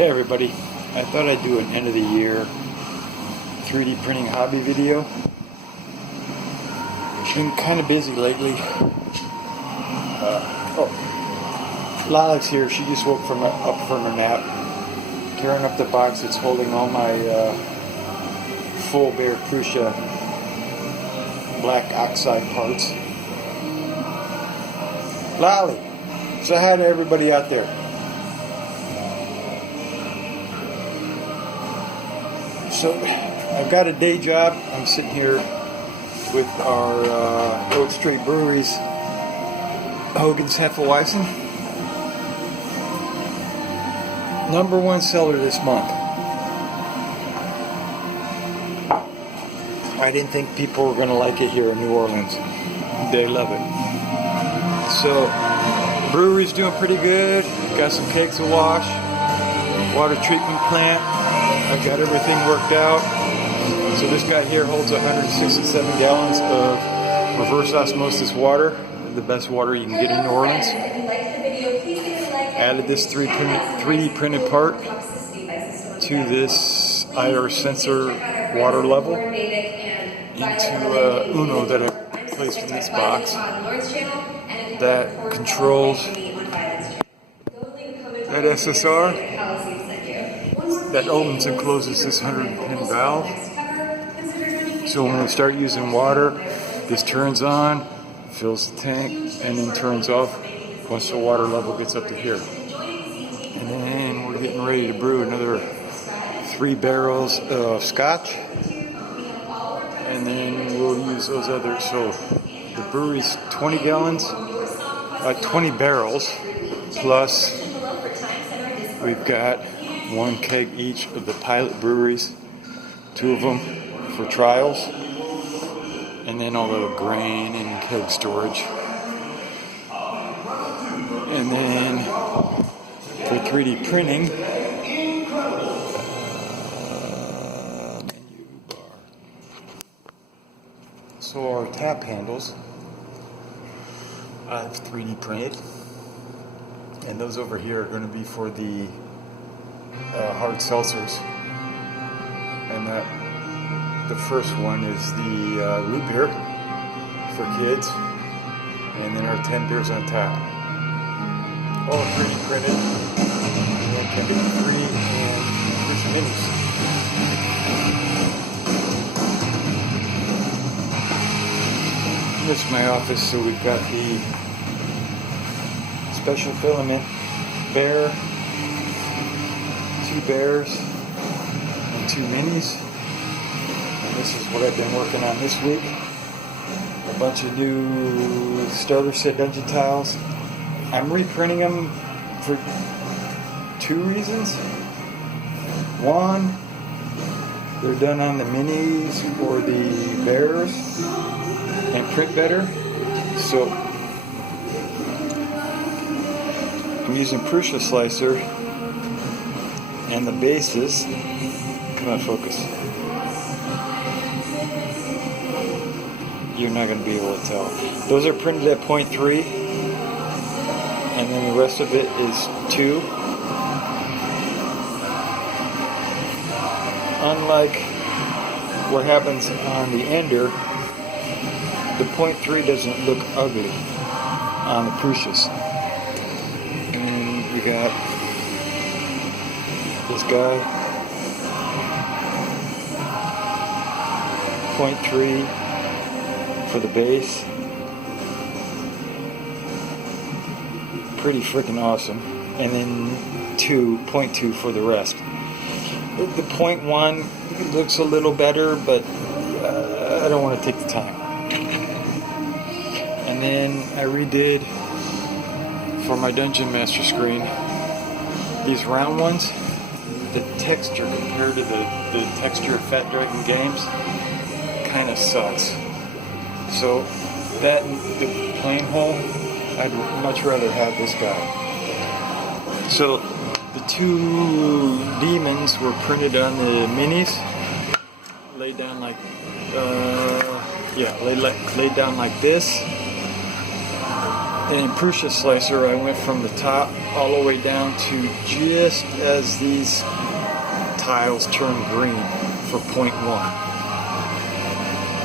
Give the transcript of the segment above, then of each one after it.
Hey everybody, I thought I'd do an end of the year 3D printing hobby video. Been kind of busy lately. Lila's here. She just woke up from a nap. Tearing up the box that's holding all my full bare Prusa black oxide parts. Lolly, say hi to everybody out there. So, I've got a day job. I'm sitting here with our Oak Street Brewery's Hogan's Hefeweizen. #1 seller this month. I didn't think people were going to like it here in New Orleans. They love it. So, brewery's doing pretty good. Got some kegs to wash. Water treatment plant. I got everything worked out. So this guy here holds 167 gallons of reverse osmosis water, the best water you can get in New Orleans. Added this 3D printed part to this IR sensor water level into Uno that I placed in this box that controls that SSR that opens and closes this 110 valve. So when we start using water, this turns on, fills the tank, and then turns off once the water level gets up to here. And then we're getting ready to brew another 3 barrels of scotch. And then we'll use those others. So the brewery's 20 barrels, plus we've got 1 keg each of the pilot breweries, 2 of them for trials, and then all the grain and keg storage. And then for 3D printing, menu bar. So our tap handles I've 3D printed, and those over here are going to be for the hard seltzers. And the first one is the root beer for kids, and then our 10 beers on tap. All 3D printed. And Camping 3 and Prusa Minis. This is my office, so we've got the special filament bear, 2 bears, and 2 minis. And this is what I've been working on this week. A bunch of new starter set dungeon tiles. I'm reprinting them for 2 reasons. One, they're done on the minis or the bears and print better. So I'm using Prusa slicer and the bases. Come on, focus. You're not going to be able to tell. Those are printed at 0.3, and then the rest of it is 2. Unlike what happens on the Ender, the 0.3 doesn't look ugly on the Prusas. And we got this guy, 0.3 for the base. Pretty freaking awesome. And then 0.2 for the rest. The 0.1 looks a little better, but I don't want to take the time. And then I redid for my Dungeon Master screen these round ones. The texture compared to the texture of Fat Dragon Games kind of sucks. So that the plain hole, I'd much rather have this guy. So the 2 demons were printed on the minis, laid down like laid down like this. And in Prusa Slicer, I went from the top all the way down to just as these tiles turn green for 0.1.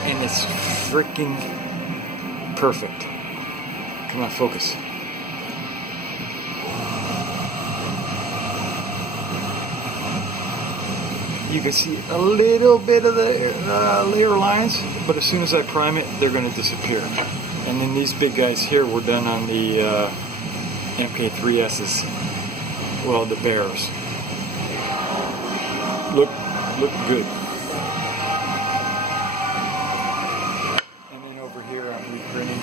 And it's freaking perfect. Come on, focus. You can see a little bit of the layer lines, but as soon as I prime it, they're going to disappear. And then these big guys here were done on the MK3S's, well, the bears. Look good. And then over here I'm reprinting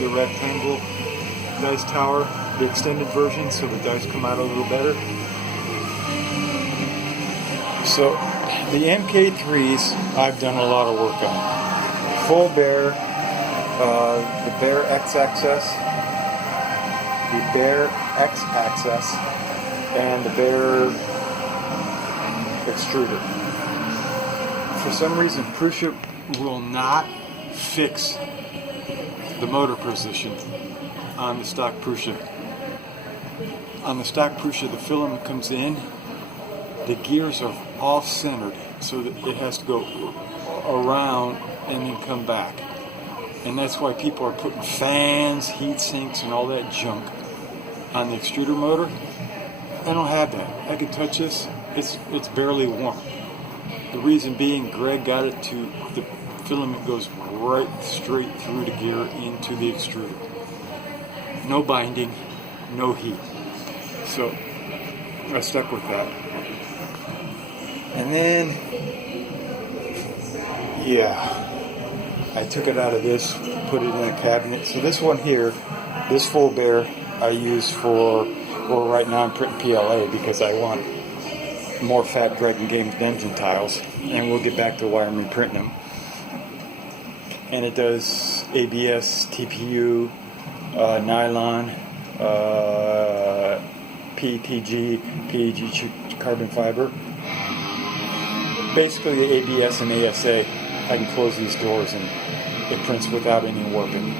the rectangle dice tower, the extended version, so the dice come out a little better. So the MK3s I've done a lot of work on. Full bear, the bear X-axis, the bear X-axis, and the bear extruder. For some reason, Prusa will not fix the motor position on the stock Prusa. On the stock Prusa, the filament comes in, the gears are off-centered, so that it has to go around and then come back. And that's why people are putting fans, heat sinks, and all that junk on the extruder motor. I don't have that. I can touch this. It's barely warm. The reason being, Greg got it to the filament goes right straight through the gear into the extruder. No binding, no heat. So I stuck with that. And then, I took it out of this, put it in a cabinet. So this one here, this full bear, I use for, well, right now I'm printing PLA because I want more Fat Dragon Games Dungeon tiles, and we'll get back to why I'm reprinting them. And it does ABS, TPU, nylon, PETG, PEG carbon fiber. Basically the ABS and ASA, I can close these doors and it prints without any warping.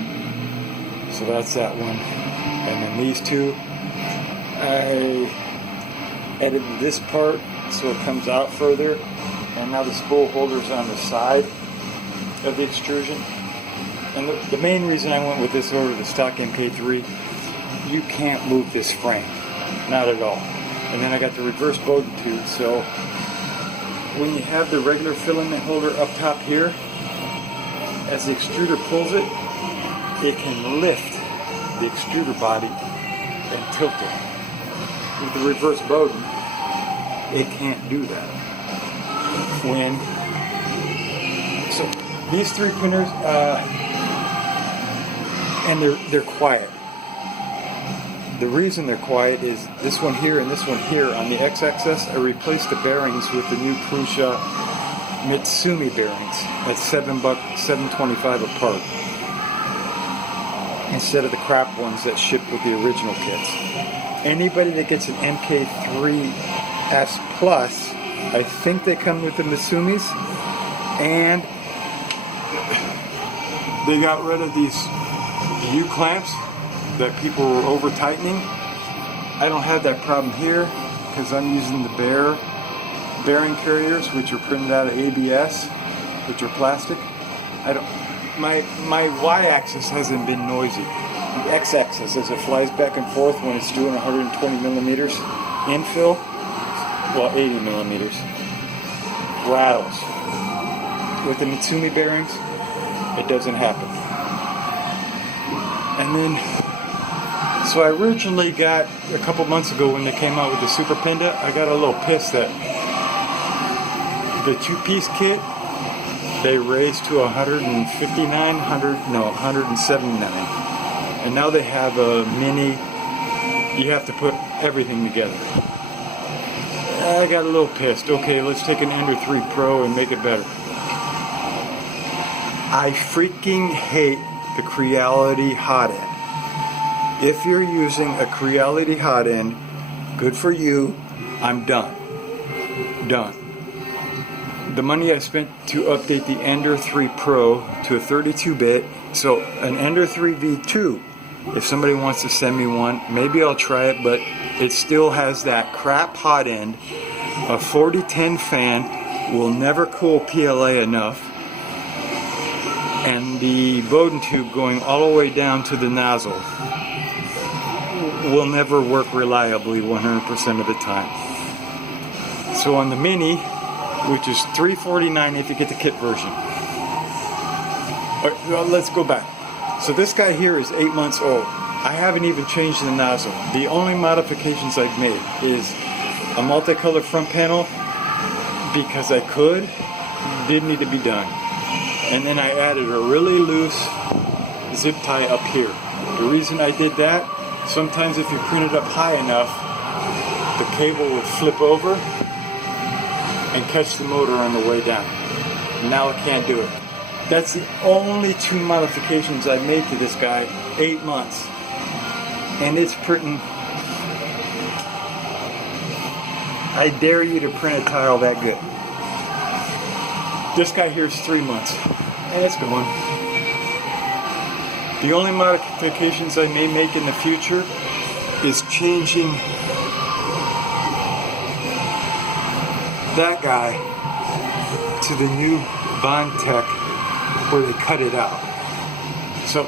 So that's that one. And then these two, I edited this part so it comes out further. And now the spool holder's on the side of the extrusion. And the main reason I went with this over the stock MK3, you can't move this frame. Not at all. And then I got the reverse Bowden tube, so when you have the regular filament holder up top here, as the extruder pulls it, it can lift the extruder body and tilt it. With the reverse Bowden, it can't do that. So these three printers, and they're quiet. The reason they're quiet is this one here and this one here on the X-axis. I replaced the bearings with the new Prusa Mitsumi bearings at $7.25 a part, instead of the crap ones that ship with the original kits. Anybody that gets an MK3S Plus, I think they come with the Mitsumis, and they got rid of these U-clamps that people were over tightening. I don't have that problem here because I'm using the bearing carriers, which are printed out of ABS, which are plastic. My Y-axis hasn't been noisy. The X-axis, as it flies back and forth when it's doing 120 millimeters infill, well, 80 millimeters, rattles. With the Mitsumi bearings, it doesn't happen. And then, so I originally got, a couple months ago when they came out with the Super Penda, I got a little pissed that the two-piece kit, they raised to $179. And now they have a mini, you have to put everything together. I got a little pissed. Okay, let's take an Ender 3 Pro and make it better. I freaking hate the Creality hot end. If you're using a Creality hot end, good for you. I'm done. Done. The money I spent to update the Ender 3 Pro to a 32-bit So an Ender 3 V2, if somebody wants to send me one, maybe I'll try it, but it still has that crap hot end. A 4010 fan will never cool PLA enough, and the Bowden tube going all the way down to the nozzle will never work reliably 100% of the time. So on the Mini, which is $349 if you get the kit version. Well, let's go back. So this guy here is 8 months old. I haven't even changed the nozzle. The only modifications I've made is a multicolored front panel because I could, didn't need to be done. And then I added a really loose zip tie up here. The reason I did that, sometimes if you print it up high enough, the cable would flip over and catch the motor on the way down. Now I can't do it. That's the only two modifications I made to this guy, 8 months. And it's printing. I dare you to print a tile that good. This guy here is 3 months. And it's going. The only modifications I may make in the future is changing that guy to the new Bondtech where they cut it out. So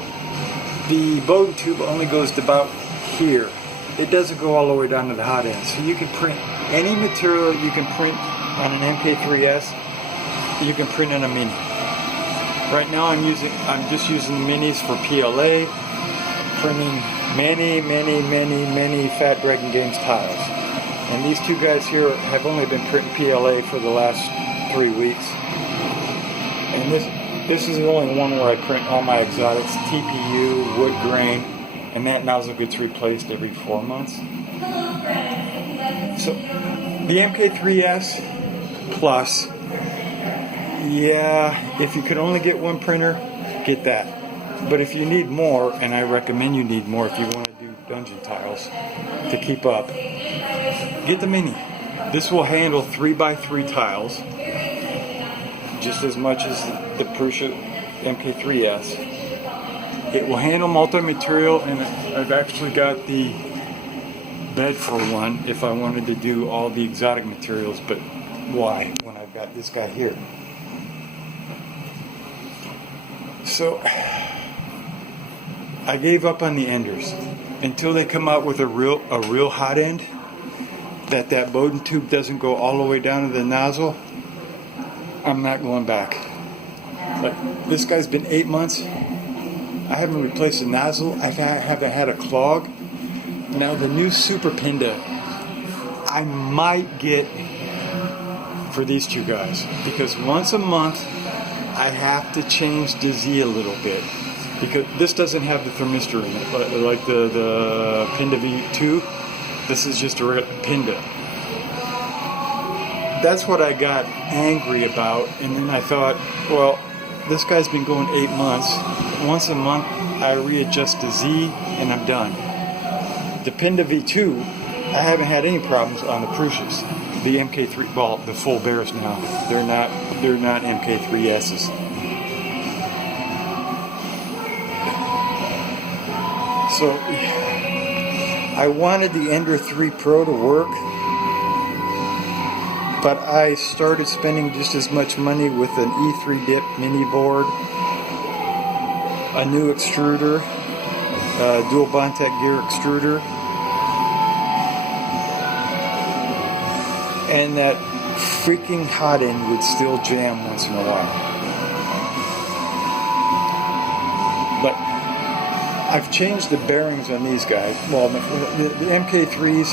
the Bowden tube only goes to about here. It doesn't go all the way down to the hot end. So you can print any material you can print on an MK3S, you can print on a Mini. Right now I'm just using the Minis for PLA, printing many Fat Dragon Games tiles. And these two guys here have only been printing PLA for the last 3 weeks. And this is the only one where I print all my exotics, TPU, wood grain, and that nozzle gets replaced every 4 months. So the MK3S Plus, yeah, if you could only get one printer, get that. But if you need more, and I recommend you need more if you want to do dungeon tiles to keep up, get the Mini. This will handle 3x3 tiles just as much as the Prusa MK3S. It will handle multi-material, and I've actually got the bed for one if I wanted to do all the exotic materials, but why when I've got this guy here? So I gave up on the Enders until they come out with a real hot end that Bowden tube doesn't go all the way down to the nozzle. I'm not going back. But this guy's been 8 months. I haven't replaced the nozzle. I haven't had a clog. Now the new Super Pinda, I might get for these two guys, because once a month I have to change the Z a little bit, because this doesn't have the thermistor in it, like the Pinda V2. This is just a regular Pinda. That's what I got angry about, and then I thought, well, this guy's been going 8 months. Once a month, I readjust the Z, and I'm done. The Pinda V2, I haven't had any problems on the Prusas. The MK3, well, the full bears now. They're not MK3Ss. So I wanted the Ender 3 Pro to work, but I started spending just as much money with an E3 dip mini board, a new extruder, dual Bondtech gear extruder, and that freaking hot end would still jam once in a while. But I've changed the bearings on these guys. Well, the MK3s,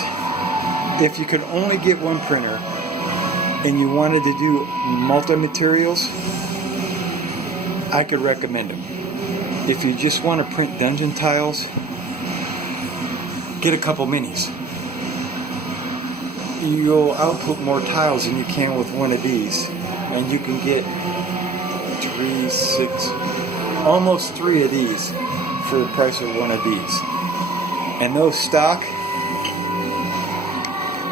if you could only get one printer and you wanted to do multi-materials, I could recommend them. If you just want to print dungeon tiles, get a couple Minis. You'll output more tiles than you can with one of these, and you can get 3, 6, almost 3 of these for the price of one of these. And those stock,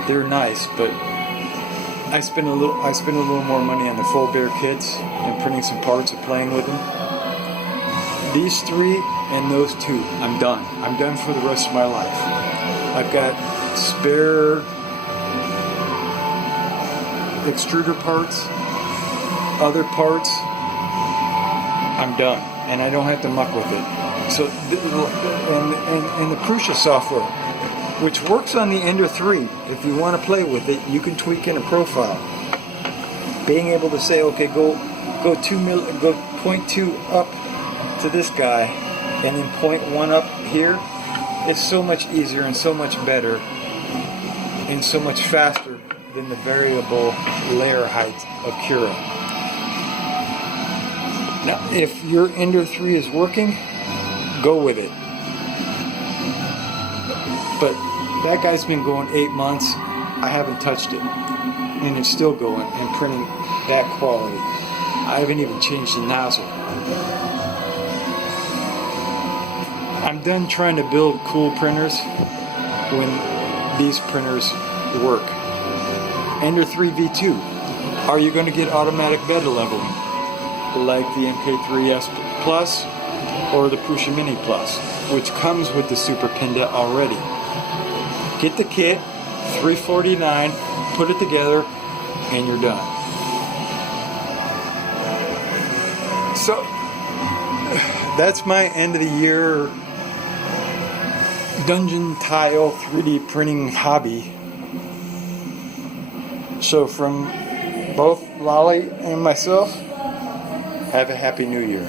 they're nice, but I spend a little more money on the full bear kits and printing some parts and playing with them. these 3 and those 2, I'm done. I'm done for the rest of my life. I've got spare extruder parts, other parts. I'm done, and I don't have to muck with it. So, and the Prusa software, which works on the Ender 3, if you want to play with it, you can tweak in a profile. Being able to say, okay, go 0.2 up to this guy, and then 0.1 up here, it's so much easier and so much better and so much faster than the variable layer height of Cura. Now, if your Ender 3 is working, go with it. But that guy's been going 8 months. I haven't touched it, and it's still going and printing that quality. I haven't even changed the nozzle. I'm done trying to build cool printers when these printers work. Ender 3 V2. Are you going to get automatic bed leveling like the MK3S Plus or the Prusa Mini Plus, which comes with the Super Pinda already? Get the kit, $349, put it together, and you're done. So that's my end of the year dungeon tile 3D printing hobby. So from both Lolly and myself, have a happy new year.